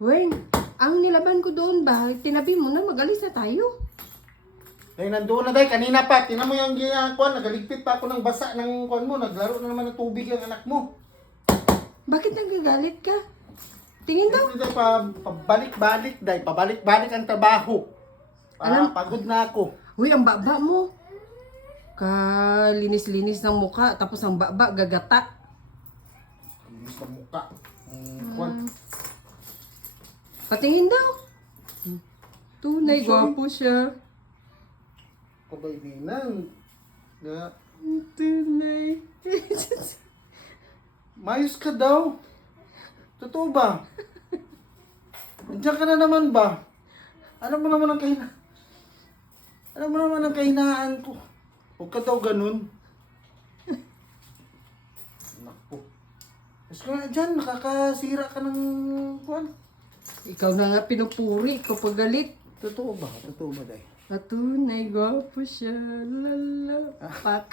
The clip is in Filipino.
Weng, ang nilaban ko doon ba? Tinabi mo na, magalis na tayo. Eh, nandoon na day, kanina pa. Tingnan mo yung kuwan, nagaligpit pa ako ng basa ng kuwan mo. Naglaro na naman ng tubig yung anak mo. Bakit nagagalit ka? Tingin daw. Day, pabalik-balik day, pabalik-balik ang trabaho. Pagod na ako. Uy, ang baba mo. Kalinis-linis ng muka, tapos ang baba gagata. Linis ng mukha. Kuwan. Patingin daw. Tunay, gwapo siya. Kabay dinan. Ya, Tunay. mayos ka daw. Totoo ba? Nandiyan ka na naman ba? Alam mo naman ang kahinaan. Alam mo naman ang kahinaan ko. Huwag ka daw ganun. Naku. Mas ka nga dyan, nakakasira ka ng kuwan. Ikaw na nga pinupuri ko pag galit. Totoo ba? Totoo ba, day? Tunay, gwapo siya. Lala. Pak.